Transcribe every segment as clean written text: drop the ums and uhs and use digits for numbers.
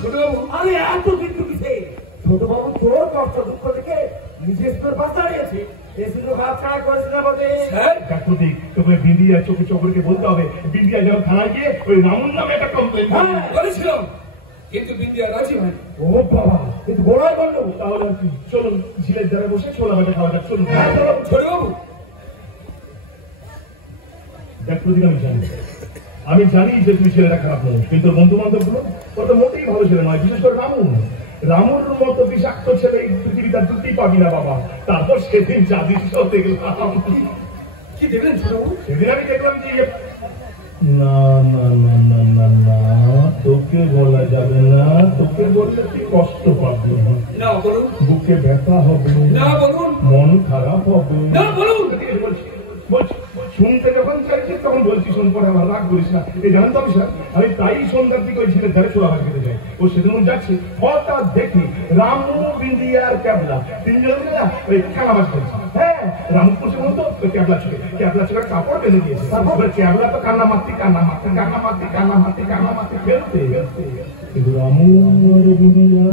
ছোটবাবু? আরে এত কিন্তু কিসে? ছোটবাবু তোর কষ্ট দুঃখ দেখে নিজের তোর পাশ দাঁড়িয়েছে। এসিগুলো ভাত ছাড়া করেছে না বলে। প্রতীক, তোকে বিন্দিয়া চোখে চোখকে বলতে হবে, বিন্দিয়া যেন থানায় গিয়ে ওই রামুর নামে একটা কমপ্লেন বলেছিলাম, কিন্তু বিন্দিয়া রাজি হয়। ও বাবা, কিন্তু গোড়ায় বললো। তাহলে আর কি, চলুন ঝিলের ধারে বসে ছোলা ভাজা খাওয়া যাক। চলুন ছোটবাবু। দেখ প্রতীক, আমি জানি যে তুই ছেলেটা খারাপ মানুষ, কিন্তু বন্ধু বান্ধব গুলো ওটা মোটেই ভালো ছেলে নয়, বিশেষ করে রামুর মতো বিষাক্ত ছেলে এই পৃথিবীটা দুটি পাবি না বাবা। তারপর সেদিন যা দৃশ্য দেখলাম। কি দেখলেন ছোটবাবু? সেদিন আমি দেখলাম যে না না না না না না, তোকে বলা যাবে না, তোকে বললে তুই কষ্ট পাবি না, বলুন। বুকে ব্যথা হবে না, বলুন। মন খারাপ হবে না, বলুন। বলছি শুনতে যখন চাইছি তখন বলছি, শোন, পরে আমার রাগ করিস না। এই জানেন তো আমি প্রায়ই সন্ধ্যার দিকে ওই ছেলের ধারে ছোলা ভাজ খেতে যাই। ও সেদিন যাচ্ছি, হঠাৎ দেখি রামু, বিন্দিয়া আর ক্যাবলা তিনজন মিলে না ওই খেলা ভাজ করছে। হ্যাঁ, রামু করছে বলতো ওই ক্যাবলা চোখে কাপড় বেঁধে দিয়েছে। তারপর ক্যাবলা তো কান্না মারতে ফেলতে, কিন্তু রামু আর বিন্দিয়া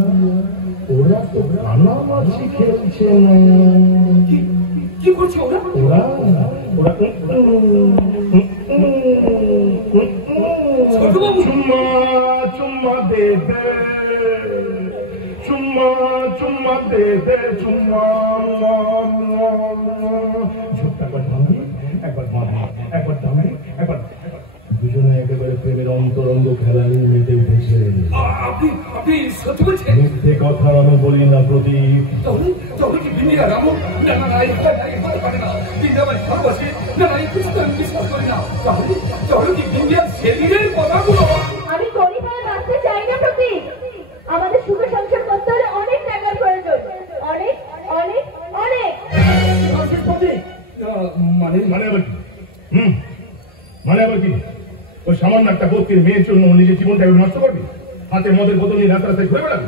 ওরা তো কান্নামাছি খেলছে না। কি করছে ওরা? ওরা চুম্মা দে দে, চুম্মা দে দে, চুম্মা। একবার থামবি, একবার মারবি, একবার থামবি, একবার। দুজনে একেবারে প্রেমের অন্তরঙ্গ খেলা নিয়ে মেতে উঠেছে। আপনি সত্যি বলছেন? মিথ্যে কথা আমি বলি না প্রদীপ। তাহলে কি বিন্দিয়া রামু? না না না, হতে পারে না। বিন্দিয়া আমায় ভালোবাসে। না না, এই কিছু আমি বিশ্বাস করি না। তাহলে কি বিন্দিয়া সেদিনের কথাগুলো? আমি গরিব হয়ে বাঁচতে চাই না প্রতীক। আমাদের সুখে সংসার করতে হলে অনেক টাকার প্রয়োজন, অনেক অনেক অনেক। মানে আবার কি? মানে আবার কি? ওই সামান্য একটা বস্তির মেয়ের জন্য নিজের জীবনটা নষ্ট করবি? হাতে মদের বোতল নিয়ে রাস্তা রাস্তায় ঘুরে বেড়াবি?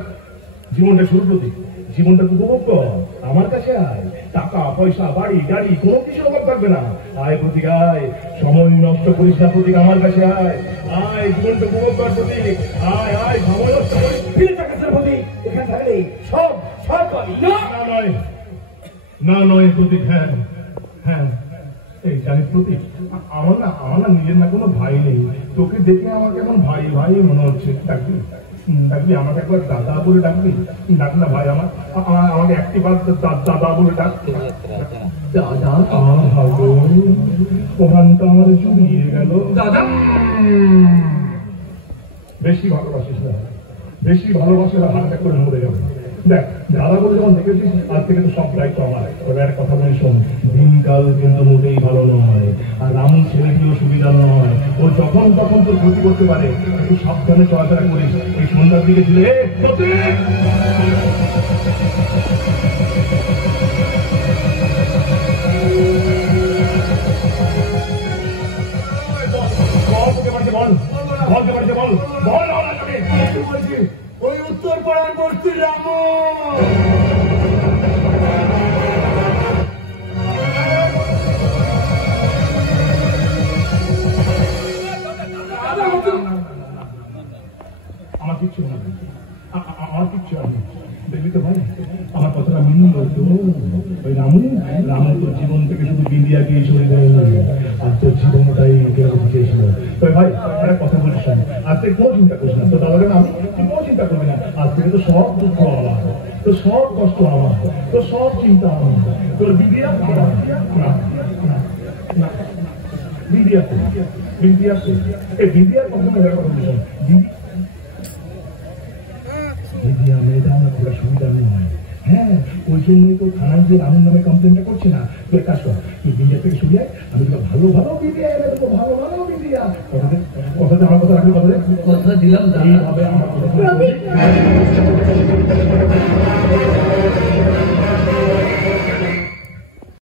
জীবনটা শুরু প্রতীক, জীবনটা উপভোগ কর। আমার কাছে আয়, টাকা পয়সা বাড়ি গাড়ি কোনো কিছু অভাব থাকবে না। আয় প্রতীক, আয়, সময় নষ্ট করিস না প্রতীক, আমার কাছে আয়, আয়, জীবনটা উপভোগ কর প্রতীক, আয় আয়, সময় নষ্ট করিস প্রতীক। এখানে থাকলে সব পাবি না। না নয় প্রতীক, হ্যাঁ হ্যাঁ। এই জানিস প্রতীক, আমার না নিজের না কোনো ভাই নেই। তোকে দেখে আমার কেমন ভাই ভাই মনে হচ্ছে। ডাকবি আমাকে একবার দাদা বলে ডাকবি? ডাক না ভাই, আমাকে একটি বার দাদা বলে ডাক। দাদা ওখানটা আমার চুরিয়ে গেল। দাদা, বেশি ভালোবাসিস না, বেশি ভালোবাসলে হাতটা করে মরে যাবে। দেখ, দাদা বলে যখন দেখেছিস, আজ থেকে তো সব দায়িত্ব আমার। তবে একটা কথা বলি শোন, দিনকাল কিন্তু মোটেই ভালো নয়, আর রামুর ছেলেটিও সুবিধা নয়। ও যখন তখন তোর ক্ষতি করতে পারে। একটু সাবধানে চলাফেরা করিস। এই সন্ধ্যার দিকে ছিল ওই উত্তর পাড়ার বস্তি রামু। আমার কিচ্ছু না, আমার কিচ্ছু আছে। দেখবি তো ভাই, আমার কথাটা মিলিয়ে হতো। ওই রামু তোর জীবন থেকে শুধু বিন্দিয়াকে সরে দেয়, আর তোর জীবনটাই চেয়েছিল। তবে ভাই, একটা কথা বলিস, আজ থেকে কোনো চিন্তা করিস না। তো দাদাকে আমি কোনো চিন্তা করবি না। আজ থেকে তো সব দুঃখ আমার, তোর সব কষ্ট আমার, তোর সব চিন্তা আমার। তোর বিন্দিয়া না, বিন্দিয়াকে এই বিন্দিয়ার কখনো কথা বলিস। বিন্দিয়া মেয়েটা আমার খুব সুবিধা নয়। হ্যাঁ, ওই জন্যই তো থানায় যে রামুর নামে কমপ্লেনটা করছে না। তুই কাজ কর, তুই বিন্দিয়া থেকে শুনে আমি তোকে ভালো বিন্দিয়া এনে দেবো, ভালো বিন্দিয়া। কথাতে আমার কথা রাখবি? কথা দিলাম, এইভাবে আমার কথা।